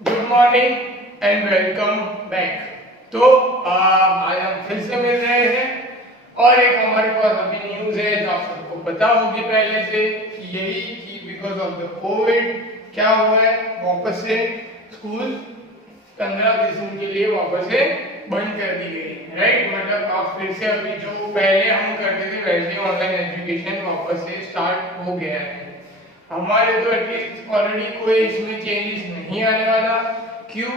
Good morning and welcome back. तो आज हम फिर से मिल रहे हैं और एक हमारे पास अभी न्यूज़ है जो आप सबको पता होगी पहले से कि यही कि बिकॉज ऑफ द कोविड क्या हुआ है, वापस से स्कूल 15-20 दिन के लिए वापस से बंद कर दी गई, राइट। मतलब आप फिर से अभी जो पहले हम करते थे वैसे ही ऑनलाइन एजुकेशन वापस से स्टार्ट हो गया है। हमारे तो एटलीस्ट ऑलरेडी कोई इसमें चेंजेस नहीं आने वाला। क्यों?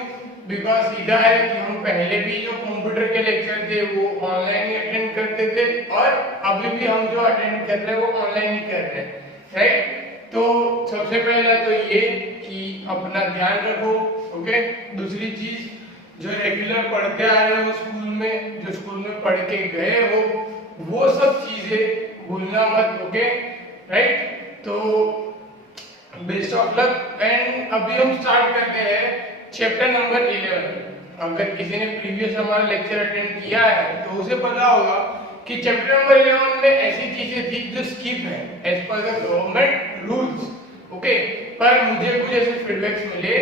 बिकॉज सीधा है कि हम पहले भी जो कंप्यूटर के लेक्चर थे वो ऑनलाइन ही अटेंड करते थे और अभी भी हम जो अटेंड कर रहे हैं वो ऑनलाइन ही कर रहे हैं, राइट। तो सबसे पहला तो ये कि अपना ध्यान रखो, ओके। दूसरी चीज, जो रेगुलर पढ़ते आ रहे हो स्कूल में, जो स्कूल में पढ़ के गए हो, वो सब चीजें भूलना मत, ओके, राइट। तो बेस्ट ऑफ लक। एंड अभी हम स्टार्ट करते हैं चैप्टर नंबर 11। अगर किसी ने प्रीवियस हमारा लेक्चर अटेंड किया है तो उसे पता होगा कि चैप्टर नंबर 11 में ऐसी चीजें थी जो स्किप है as per the government rules, okay. पर मुझे कुछ ऐसे फीडबैक्स मिले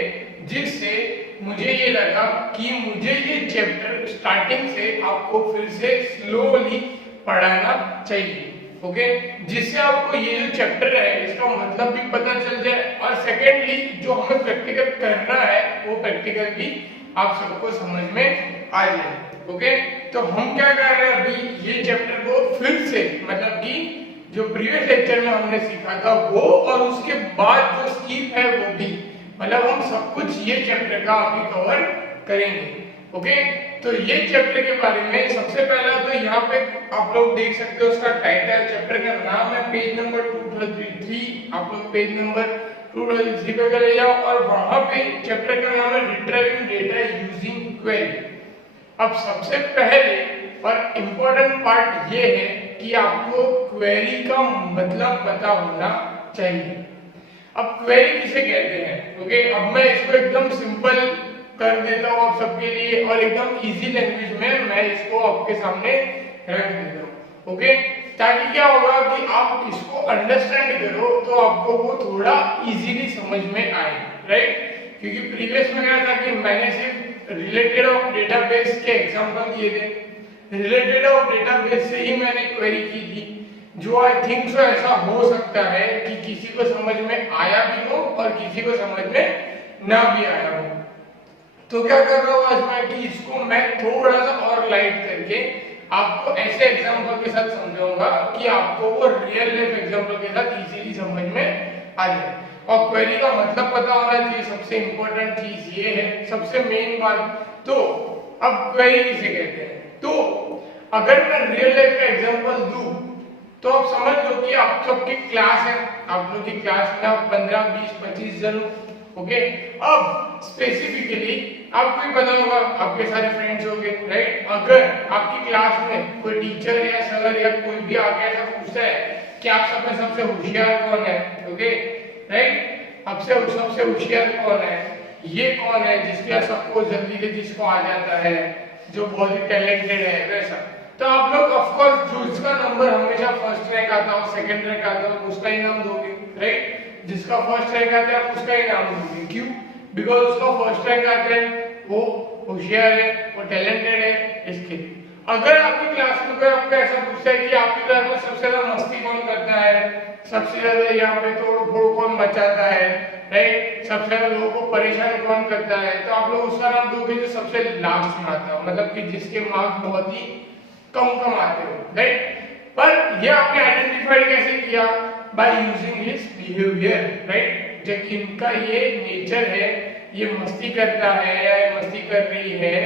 जिससे मुझे ये लगा कि मुझे ये चैप्टर स्टार्टिंग से आपको फिर से स्लोली पढ़ाना चाहिए, ओके। जिससे आपको ये जो चैप्टर है इसका मतलब भी पता चल जाए और सेकेंडली जो हमें प्रैक्टिकल करना है वो प्रैक्टिकल भी आप सबको समझ में आ जाए, ओके। तो हम क्या कर रहे हैं अभी, ये चैप्टर को फिर से मतलब कि जो प्रीवियस लेक्चर में हमने सीखा था वो और उसके बाद जो स्किप है वो भी, मतलब हम सब कुछ ये चैप्टर का अभी कवर करेंगे, ओके। तो ये चैप्टर के बारे में सबसे पहला तो यहाँ पे आप लोग देख सकते हो उसका टाइटल, चैप्टर का नाम है पेज नंबर 233। आप लोग पेज नंबर 233 पे चले जाओ और वहां पे चैप्टर का नाम है रिट्रीविंग डेटा यूजिंग क्वेरी। अब सबसे पहले और इम्पोर्टेंट पार्ट ये है कि आपको क्वेरी का मतलब पता होना चाहिए। अब क्वेरी किसे कहते हैं, ओके। अब मैं इसको एकदम सिंपल कर देता हूँ आप सबके लिए और एकदम इजी लैंग्वेज में मैं इसको आपके सामने रख देता हूँ, ओके। ताकि क्या होगा कि आप इसको अंडरस्टैंड करो तो आपको वो थोड़ा इजीली समझ में आए, राइट। क्योंकि प्रीवियस में क्या था कि मैंने सिर्फ रिलेटेड ऑफ डेटाबेस के एग्जांपल दिए थे, रिलेटेड ऑफ डेटाबेस से ही मैंने क्वेरी की थी, जो आई थिंक सो ऐसा हो सकता है कि किसी को समझ में आया भी हो और किसी को समझ में ना भी आया हो। तो क्या कर रहा हूँ आज मैं कि इसको मैं थोड़ा सा और लाइट करके आपको ऐसे एग्जांपल के साथ समझाऊंगा कि आपको वो रियल लाइफ एग्जांपल के साथ इजीली समझ में आ जाए। और क्वेरी का मतलब पता होना चाहिए, सबसे इंपॉर्टेंट चीज ये है, सबसे मेन बात। तो अब क्वेरी किसे कहते हैं, तो अगर मैं रियल लाइफ का एग्जांपल दूं तो आप समझ लो कि आप सबकी क्लास है, आप लोग की क्लास में आप 15, 20, 25 जन, ओके। अब स्पेसिफिकली आपको ही पता होगा, आपके सारे फ्रेंड्स होंगे, राइट। अगर आपकी क्लास में कोई टीचर या सर या कोई भी आके ऐसा पूछता है कि आप सब में सबसे होशियार कौन है, ओके, राइट। आपसे सबसे होशियार कौन है, ये कौन है जिसके सबको जल्दी से जिसको आ जाता है, जो बहुत ही टैलेंटेड है, वैसा। तो आप लोग ऑफ कोर्स जो जिसका नंबर हमेशा फर्स्ट रैंक आता हो, सेकंड रैंक आता हो, उसका ही नाम दोगे, राइट। जिसका फर्स्ट रैंक आता है उसका ही नाम दोगे। क्यों? बिकॉज उसका फर्स्ट रैंक आता है, वो होशियार है, वो टैलेंटेड है, इसके लिए। अगर आपकी क्लास में कोई आपको ऐसा पूछता है कि आपकी क्लास में सबसे ज्यादा मस्ती कौन करता है, सबसे ज्यादा यहाँ पे तोड़ फोड़ कौन मचाता है, राइट, सबसे ज्यादा लोगों को परेशान कौन करता है, तो आप लोग उसका नाम दोगे जो सबसे लास्ट में आता हो, मतलब कि जिसके मार्क्स बहुत ही कम आते हो, राइट। पर ये आपने आइडेंटिफाई कैसे किया? By using his behaviour, right. जब इनका ये नेचर है, ये मस्ती करता है या ये मस्ती कर रही है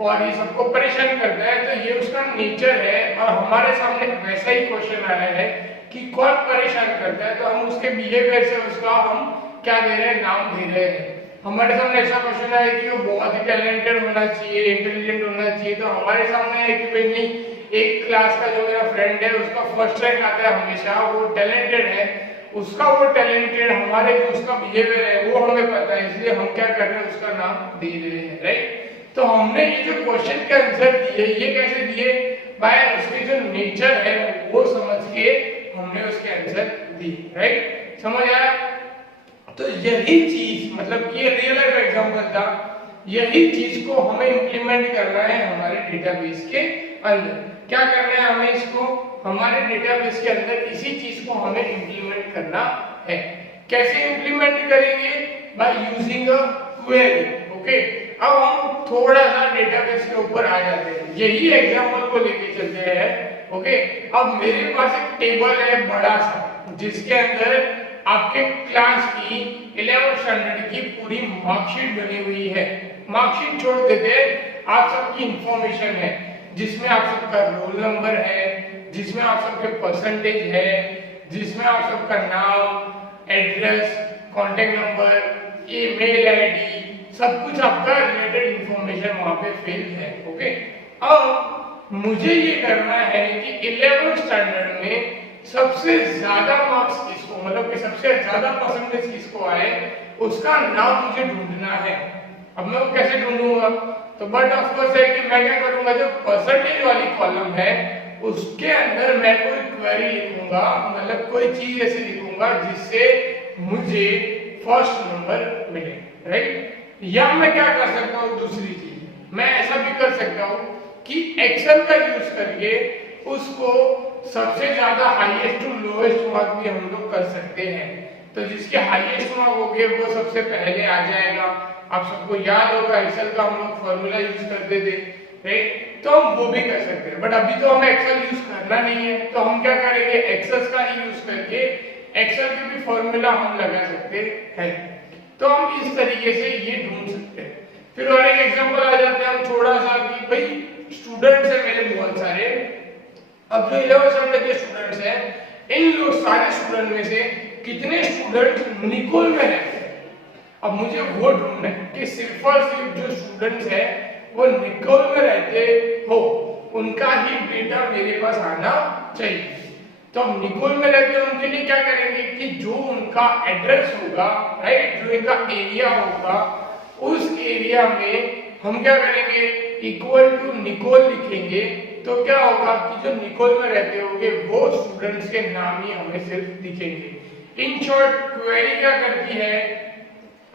और ये सबको परेशान करता है, तो ये उसका नेचर है। और हमारे सामने वैसा ही क्वेश्चन आ रहा है कि कौन परेशान करता है, तो हम उसके बिहेवियर से उसका हम क्या दे रहे हैं, नाम दे रहे हैं। हमारे सामने ऐसा क्वेश्चन है कि वो बहुत ही टैलेंटेड होना चाहिए, इंटेलिजेंट होना चाहिए, तो हमारे सामने है कि भाई नहीं, एक क्लास का जो मेरा फ्रेंड है उसका फर्स्ट रैंक आता है हमेशा, वो टैलेंटेड है, उसका वो टैलेंटेड, हमारे जो उसका बिहेवियर है वो हमें पता है, इसलिए हम क्या कर रहे हैं, उसका नाम दे रहे हैं, राइट। तो हमने ये जो क्वेश्चन के आंसर दिए, ये कैसे दिए? बाय उसके जो नेचर है वो समझ के हमने उसके आंसर दिए, राइट। समझ आया? तो यही चीज मतलब ये रियल लाइफ एग्जांपल था, यही चीज को हमें इंप्लीमेंट करना है हमारे डेटाबेस के अंदर। क्या करना है हमें इसको हमारे डेटाबेस के अंदर इसी चीज को हमें इंप्लीमेंट करना है। कैसे इंप्लीमेंट करेंगे? By using a query. Okay, अब हम थोड़ा सा डेटाबेस के ऊपर आ जाते हैं, यही एग्जांपल को लेके चलते हैं। ओके, अब मेरे पास एक टेबल है बड़ा सा जिसके अंदर आपके क्लास की 11th स्टैंडर्ड की पूरी मार्कशीट बनी हुई है। मार्कशीट छोड़ देते हैं, आप सबकी इंफॉर्मेशन है जिसमें आप सबका रोल नंबर है, जिसमें आप सबके परसेंटेज है, जिसमें आप सबका नाम, address, contact number, email ID, सब कुछ आपका रिलेटेड इंफॉर्मेशन वहां पे फिल है। ओके, अब मुझे ये करना है कि 11th स्टैंडर्ड में सबसे ज्यादा मार्क्स किसको मतलब कि सबसे ज्यादा परसेंटेज किसको आए उसका नाम मुझे ढूंढना है। अब मैं वो कैसे ढूंढूंगा? तो बट ऑफ कोर्स है कि मैं क्या करूंगा, जो परसेंटेज वाली कॉलम है उसके अंदर मैं कोई क्वेरी लिखूंगा, मतलब कोई चीज ऐसी लिखूंगा जिससे मुझे फर्स्ट नंबर मिले, राइट? या मैं क्या कर सकता हूँ, दूसरी चीज मैं ऐसा भी कर सकता हूँ कि एक्सेल का यूज करके उसको सबसे ज्यादा हाईएस्ट टू लोएस्ट मार्क भी हम लोग कर सकते हैं। तो जिसके हाईएस्ट मार्क होंगे वो सबसे पहले आ जाएगा। आप सबको याद होगा एक्सेल का हम लोग फॉर्मूला यूज करते थे, राइट? तो हम वो भी कर सकते हैं, बट अभी तो हमें एक्सेल यूज करना नहीं है, तो हम क्या करेंगे, एक्सेल का ही यूज करके एक्सेल के भी फॉर्मूला हम लगा सकते हैं। तो हम इस तरीके से ये ढूंढ सकते हैं। फिर और एक एग्जांपल आ जाते हैं हम थोड़ा सा कि भाई स्टूडेंट्स है मेरे बहुत सारे। अब जो 11th स्टैंडर्ड के स्टूडेंट्स हैं, इन लोग सारे स्टूडेंट में से कितने स्टूडेंट निकोल में रहते हैं। अब मुझे वो ढूंढना है कि सिर्फ और सिर्फ जो स्टूडेंट्स हैं वो निकोल में रहते हो, उनका ही डेटा मेरे पास आना चाहिए। तो हम निकोल में रहते हैं उनके लिए क्या करेंगे कि जो उनका एड्रेस होगा, राइट, जो इनका एरिया होगा, उस एरिया में हम क्या करेंगे, इक्वल टू निकोल लिखेंगे। तो क्या होगा कि जो निकोल में रहते होंगे वो स्टूडेंट्स के नाम ही हमें सिर्फ दिखेंगे। इन शॉर्ट क्वेरी क्या करती है,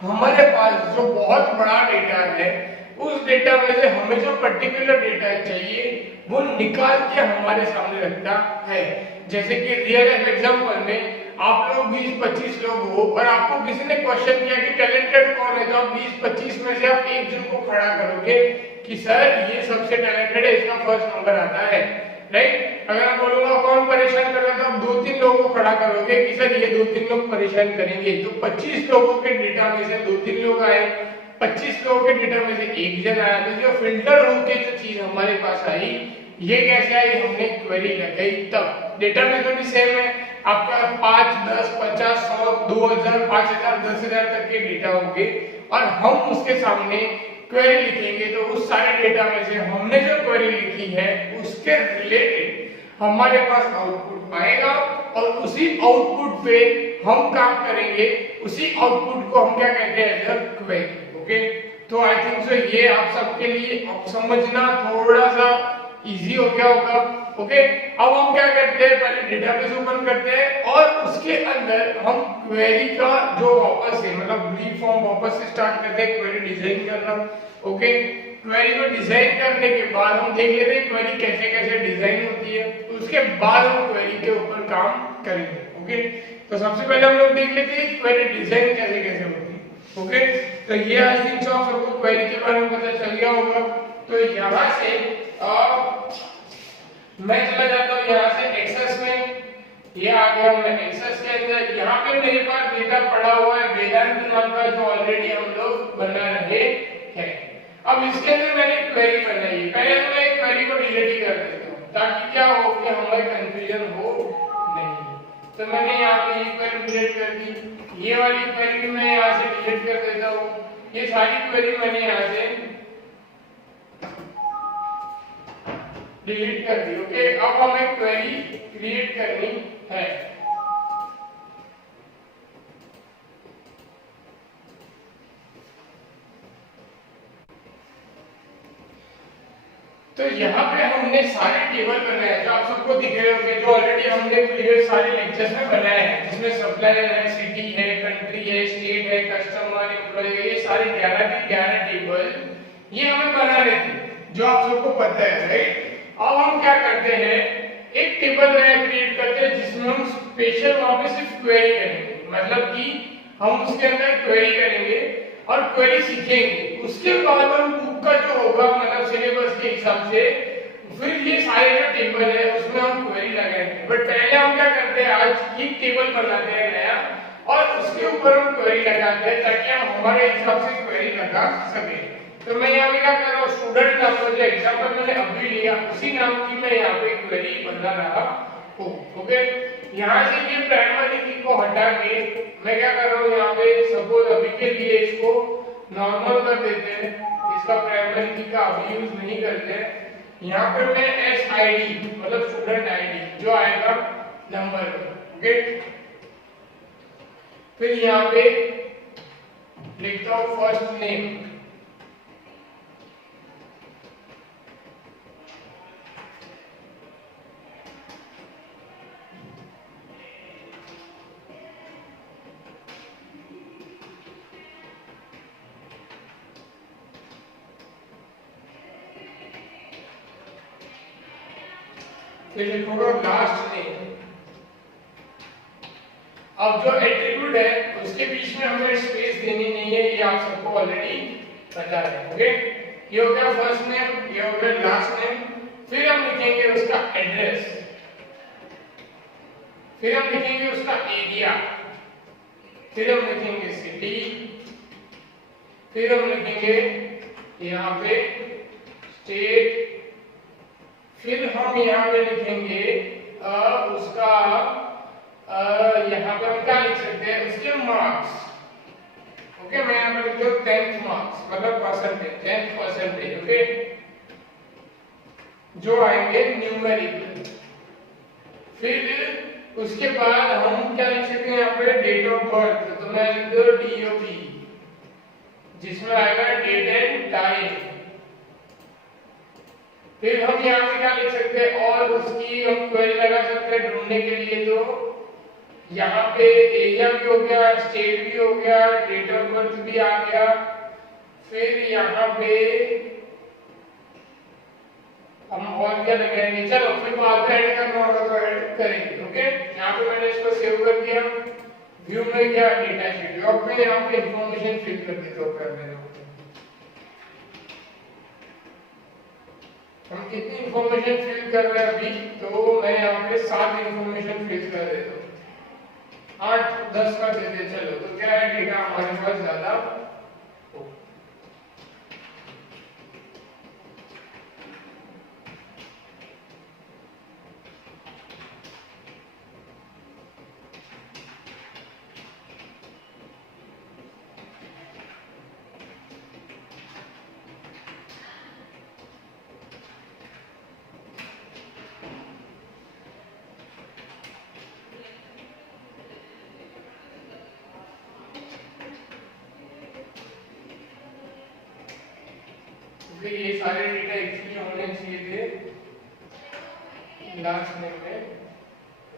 हमारे पास जो बहुत बड़ा डेटा है उस डेटा में से हमें जो पर्टिकुलर डेटा चाहिए वो निकाल के हमारे सामने रखता है। जैसे कि रियल लाइफ एग्जांपल में आप लोग 20-25 लोग हो और आपको किसी ने क्वेश्चन किया कि टैलेंटेड कौन है, तो आप 20-25 में से आप एक जन को खड़ा करोगे कि सर ये सबसे टैलेंटेड है, इसका फर्स्ट नंबर आता है, राइट? अगर मैं बोलूंगा कौन परेशान कर रहा है तो आप 2-3 लोगों को खड़ा करोगे कि सर ये 2-3 लोग परेशान करेंगे। तो 25 लोगों के डेटा में से 2-3 लोग आए, 25 लोगों के डेटा में से एक जन आया। तो जो फिल्टर होके जो चीज हमारे पास आई, ये कैसे आई, हमने क्वेरी लगाई तब। डेटा में तो भी सेम है, आपका 5, 10, 50, 100, 2000, 5000, 10,000 तक के डेटा होंगे और हम उसके सामने क्वेरी लिखेंगे। तो उस सारे डेटा में से हमने जो क्वेरी लिखी है उसके रिलेटेड हमारे पास आउटपुट आएगा और उसी आउटपुट पे हम काम करेंगे। उसी आउटपुट को हम क्या कहते हैं, एज अ क्वेरी। ओके, तो आई थिंक सो ये आप सबके लिए अब समझना थोड़ा सा इजी हो गया होगा। ओके, अब हम क्या करते हैं, पहले डेटाबेस ओपन करते हैं और उसके अंदर हम क्वेरी का जो वापस से मतलब ब्रीफ फॉर्म वापस से स्टार्ट करते हैं क्वेरी डिजाइन करना। ओके, क्वेरी को डिजाइन करने के बाद हम देख लेते हैं क्वेरी कैसे कैसे डिजाइन होती है, उसके बाद हम क्वेरी के ऊपर काम करेंगे। ओके, तो सबसे पहले हम लोग देख लेते हैं क्वेरी डिजाइन कैसे कैसे होती है। ओके, तो ये आई थिंक सो आप सबको क्वेरी के बारे में पता चल गया होगा। तो यहाँ से मैं चला जाता हूँ यहाँ से एक्सेस में, ये आ गया मैं एक्सेस के अंदर। यहाँ पे मेरे पास डेटा पड़ा हुआ है वेदांत नाम का जो ऑलरेडी हम लोग बना रहे हैं। अब इसके अंदर मैंने क्वेरी बनाई है, पहले तो मैं क्वेरी को डिलीट ही कर देता हूँ ताकि क्या हो कि हमें कंफ्यूजन हो नहीं। तो मैंने यहाँ पे ये क्वेरी डिलीट कर दी, ये वाली क्वेरी भी मैं यहाँ से डिलीट कर देता हूँ, ये सारी क्वेरी मैंने यहाँ से डिलीट कर दी। ओके, अब हमें क्वेरी क्रिएट करनी है। तो यहाँ पे हमने सारे टेबल बनाए जो आप सबको दिख रहे होंगे, जो ऑलरेडी हमने प्रीवियस सारे लेक्चर्स में बनाए हैं, जिसमें सप्लायर है, सिटी है, कंट्री है, स्टेट कस्टमर, एम्प्लॉय, ये सारे 11 के 11 टेबल ये हमें बनाने थे, जो आप सबको पता है, राइट। अब हम क्या करते हैं, एक टेबल नया क्रिएट करते हैं जिसमें हम स्पेशल वहां पे सिर्फ क्वेरी करेंगे, मतलब कि हम उसके अंदर क्वेरी करेंगे और क्वेरी सीखेंगे। उसके बाद हम बुक का जो होगा, मतलब सिलेबस के हिसाब से, फिर ये सारे जो टेबल है उसमें हम क्वेरी लगाएंगे। बट पहले हम क्या करते हैं, आज एक टेबल बनाते हैं नया और उसके ऊपर हम क्वेरी लगाते हैं ताकि हम हमारे हिसाब से क्वेरी लगा सके। तो मैं यहाँ पे क्या कर रहा हूँ, स्टूडेंट नाम का जो एग्जांपल मैंने अभी लिया उसी नाम की मैं यहाँ पे क्वेरी बना रहा हूँ। ओके, यहाँ से ये प्राइमरी की को हटा के मैं क्या कर रहा हूँ, यहाँ पे सपोज अभी के लिए इसको नॉर्मल कर देते हैं, इसका प्राइमरी की का अभी यूज नहीं करते हैं। यहाँ पे मैं एस आई डी मतलब स्टूडेंट आईडी जो आएगा नंबर, ओके। फिर यहाँ पे लिखता हूँ फर्स्ट नेम, फिर लिखूंगा लास्ट नेम। अब जो एट्रीब्यूट है उसके बीच में हमें स्पेस देनी नहीं है, ये आप सबको ऑलरेडी पता है, ओके। ये हो गया फर्स्ट नेम, ये हो गया लास्ट नेम। फिर हम लिखेंगे उसका एड्रेस, फिर हम लिखेंगे उसका एरिया, फिर हम लिखेंगे सिटी, फिर हम लिखेंगे यहाँ पे स्टेट, फिर हम यहाँ पे लिखेंगे उसका यहाँ पे हम क्या लिख सकते हैं, उसके मार्क्स, ओके। मैं यहाँ पे लिख दूँ 10th मार्क्स मतलब परसेंटेज, 10th परसेंटेज, ओके, जो आएंगे न्यूमेरिकल। फिर उसके बाद हम क्या लिख सकते हैं यहाँ पे डेट ऑफ बर्थ, तो मैं लिख दूँ DOB जिसमें आएगा डेट एंड टाइम। फिर हम यहाँ पे क्या लिख सकते हैं, और उसकी हम क्वेरी लगा सकते हैं ढूंढने के लिए, तो यहाँ पे एरिया भी हो गया, स्टेट भी हो गया, डेट ऑफ बर्थ भी आ गया। फिर यहाँ पे हम और क्या लगाएंगे, चलो फिर बाद में ऐड करना होगा तो ऐड करेंगे, ओके। यहाँ पे मैंने इसको सेव कर दिया, व्यू में क्या डेटा शीट, अब मैं यहाँ पे इंफॉर्मेशन फिल कर देता हूँ पहले। हम कितनी इंफॉर्मेशन फिल कर रहे हैं अभी, तो मैं यहाँ पे 7 इंफॉर्मेशन फिल कर देता हूँ, 8-10 का देते चलो, तो क्या है डेटा हमारे पास ज्यादा हो। फिर ये सारे डेटा एक्चुअली होने चाहिए थे लास्ट नेम में,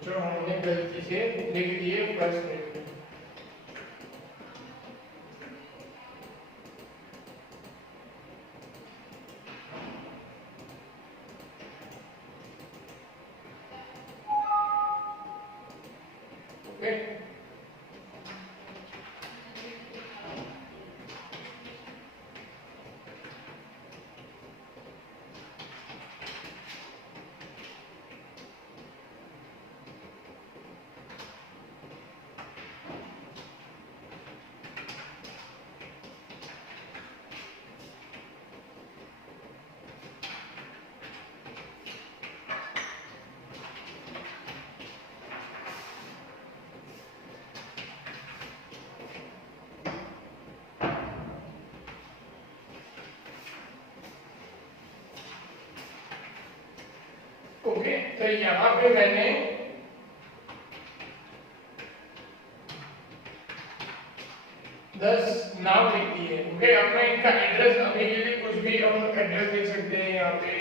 जो हमने गलती से लिख दिए फर्स्ट नेम में। ओके, ओके, तो यहाँ पे मैंने दस नाम लिख दिए, ओके। अब मैं इनका एड्रेस अभी के लिए कुछ भी हम एड्रेस लिख सकते हैं यहाँ पे,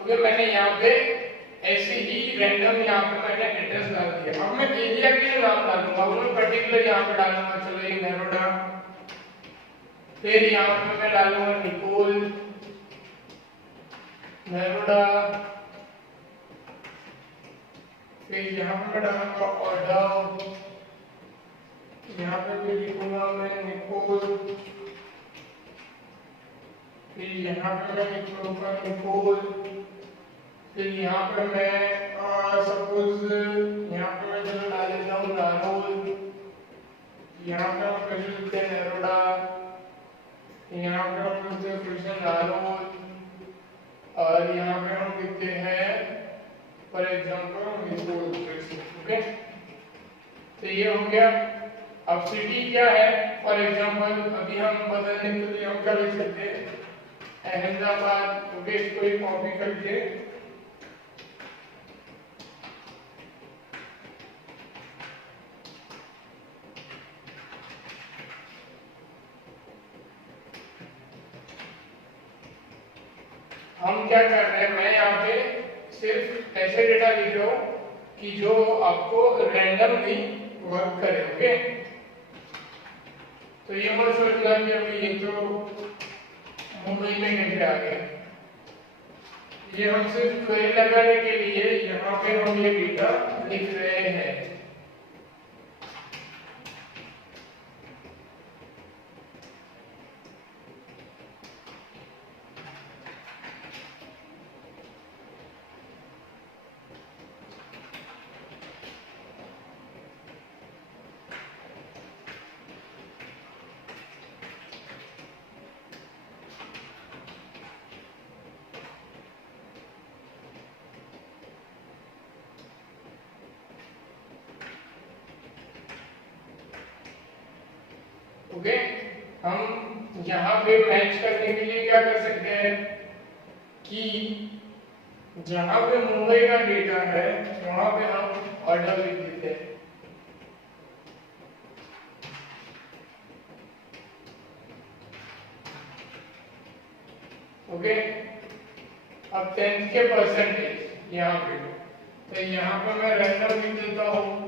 ओके, मैंने यहाँ पे ऐसे ही रैंडम यहाँ पे मैंने एड्रेस डाल दिया। अब मैं एरिया के लिए नाम डालूंगा, अब मैं पर्टिकुलर यहाँ पे डालूंगा, चलो ये नरोडा, फिर यहाँ पे मैं डालूंगा निकोल, नरोडा, फिर यहाँ पे मैं डालूंगा ऑर्डर, यहाँ पे भी लिखूंगा मैं निकोल, फिर यहाँ पे मैं लिखूंगा निकोल, फिर यहाँ पे मैं सपोज यहाँ पे मैं चलो डाल देता हूँ नारोल, यहाँ पे हम फिर लिखते हैं नरोडा, यहाँ पे हम लिखते हैं फिर से नारोल, और यहाँ पे हम लिखते हैं फॉर एग्जाम्पल निकोल। ओके, तो ये हो गया। अब सिटी क्या है, फॉर एग्जाम्पल अभी हम बदलने के लिए हम क्या लिख सकते हैं, अहमदाबाद। ओके, इसको ही कॉपी करके हम क्या कर रहे हैं, मैं यहाँ पे सिर्फ ऐसे डेटा लिख रहा हूँ कि जो आपको रैंडमली वर्क करे। ओके, तो ये मत सोचना कि अभी ये तो मुंबई में कैसे आ गया, ये हम सिर्फ क्वेरी लगाने के लिए यहाँ पे हम ये डेटा लिख रहे हैं। ओके, हम यहाँ पे मैच करने के लिए क्या कर सकते हैं कि जहां पे मुंबई का डेटा है वहां पे हम ऑर्डर लिख देते हैं। ओके, अब 10th के परसेंटेज यहाँ पे, तो यहाँ पे मैं रैंडम लिख देता हूँ।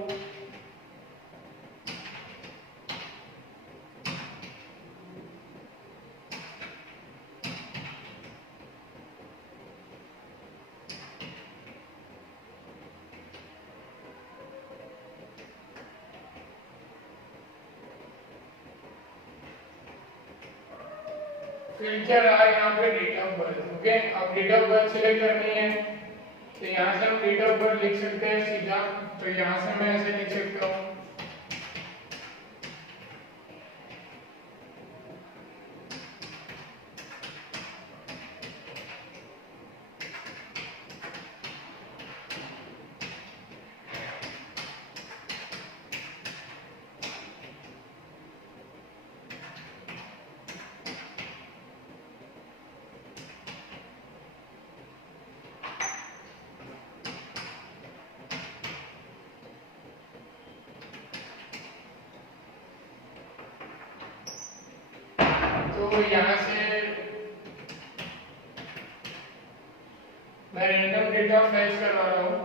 फिर क्या रहा यहाँ पे डेट ऑफ बर्थ। ओके, अब डेट ऑफ बर्थ सिलेक्ट करनी है, तो यहाँ से हम डेट ऑफ बर्थ लिख सकते हैं सीधा, तो यहाँ से मैं ऐसे लिख सकता हूँ तो यहाँ से मैं रैंडम डेटा फैच करवा रहा हूँ।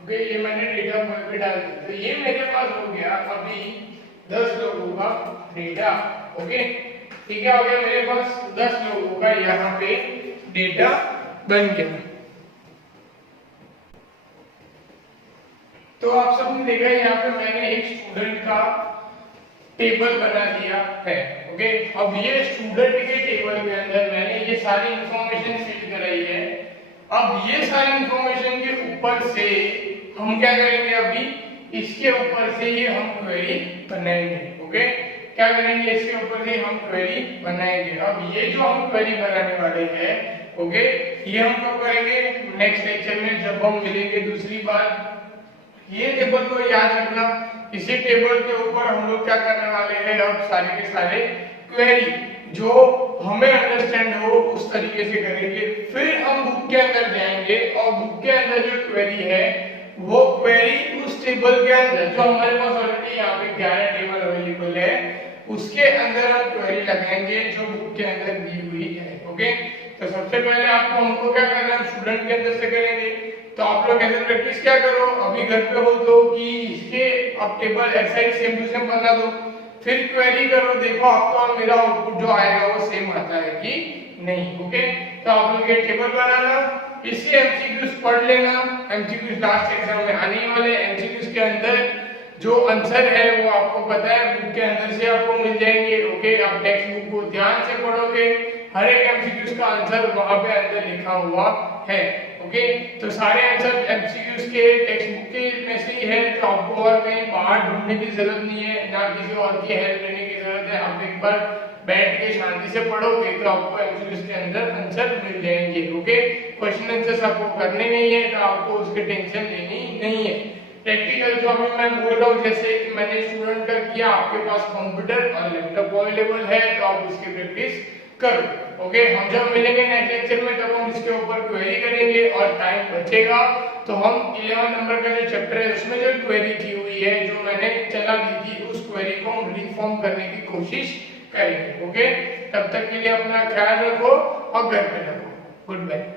ओके, ये मैंने डेटा पे डाल दिया, तो ये मेरे पास हो गया अभी 10 लोगों का डेटा। ओके, ठीक है, हो गया मेरे पास 10 लोगों का यहाँ पे डेटा बन गया। तो आप सबने देखा यहाँ पे मैंने एक स्टूडेंट का टेबल बना दिया है। ओके, अब ये स्टूडेंट के टेबल के अंदर मैंने ये सारी इंफॉर्मेशन फिल कराई है। अब ये सारी इंफॉर्मेशन के ऊपर से हम क्या करेंगे, अभी इसके ऊपर से ये हम क्वेरी बनाएंगे। ओके, क्या करेंगे, इसके ऊपर से हम क्वेरी बनाएंगे। अब ये जो हम क्वेरी बनाने वाले हैं ओके, ये हम कब करेंगे? नेक्स्ट लेक्चर में जब हम मिलेंगे दूसरी बार। ये टेबल को याद रखना, इसी टेबल के ऊपर हम लोग क्या करने वाले हैं, अब सारे के सारे क्वेरी जो हमें अंडरस्टैंड हो उस तरीके से करेंगे। फिर हम बुक के अंदर जाएंगे और बुक के अंदर जो क्वेरी है वो क्वेरी उस टेबल के अंदर जो हमारे पास ऑलरेडी यहाँ पे 11 टेबल अवेलेबल है उसके अंदर हम क्वेरी लगाएंगे जो बुक के अंदर दी हुई है। ओके, तो सबसे पहले आपको हमको क्या करना है, स्टूडेंट के अंदर से करेंगे। तो आप लोग ऐसे प्रैक्टिस क्या करो, अभी घर पे हो तो कि इसके आप टेबल ऐसा ही सेम टू सेम बना दो, फिर क्वेरी करो, देखो आपका और मेरा आउटपुट जो आएगा वो सेम आता है कि नहीं। ओके, तो आप लोग ये टेबल बनाना, इससे एमसीक्यूज पढ़ लेना। एमसीक्यूज लास्ट एग्जाम में आने वाले, एमसीक्यूज के अंदर जो आंसर है वो आपको पता है बुक के अंदर से आपको मिल जाएंगे। ओके, आप टेक्स्ट बुक को ध्यान से पढ़ोगे, हर एक एमसीक्यूज का आंसर वहां पे अंदर लिखा हुआ है। ओके, तो सारे आंसर एमसीक्यूज के टेक्स्ट बुक के में से ही है, तो आपको और कहीं बाहर ढूंढने की जरूरत नहीं है, ना किसी और की हेल्प लेने की जरूरत है। आप एक बार बैठ के शांति से पढ़ोगे तो आपको एमसीक्यूज के अंदर आंसर मिल जाएंगे। ओके, क्वेश्चन आंसर्स आपको करने नहीं है तो आपको उसके टेंशन लेनी नहीं है। प्रैक्टिकल जो अभी मैं बोल रहा हूँ, जैसे कि मैंने स्टूडेंट का किया, आपके पास कंप्यूटर और लैपटॉप अवेलेबल है तो आप इसकी प्रैक्टिस करो। ओके, हम जब मिलेंगे नेक्स्ट लेक्चर में तब हम इसके ऊपर क्वेरी करेंगे और टाइम बचेगा तो हम 11 नंबर का जो चैप्टर है उसमें जो क्वेरी की हुई है जो मैंने चला दी थी उस क्वेरी को हम रिफॉर्म करने की कोशिश करेंगे। ओके, तब तक के लिए अपना ख्याल रखो और घर पे रखो। Good bye.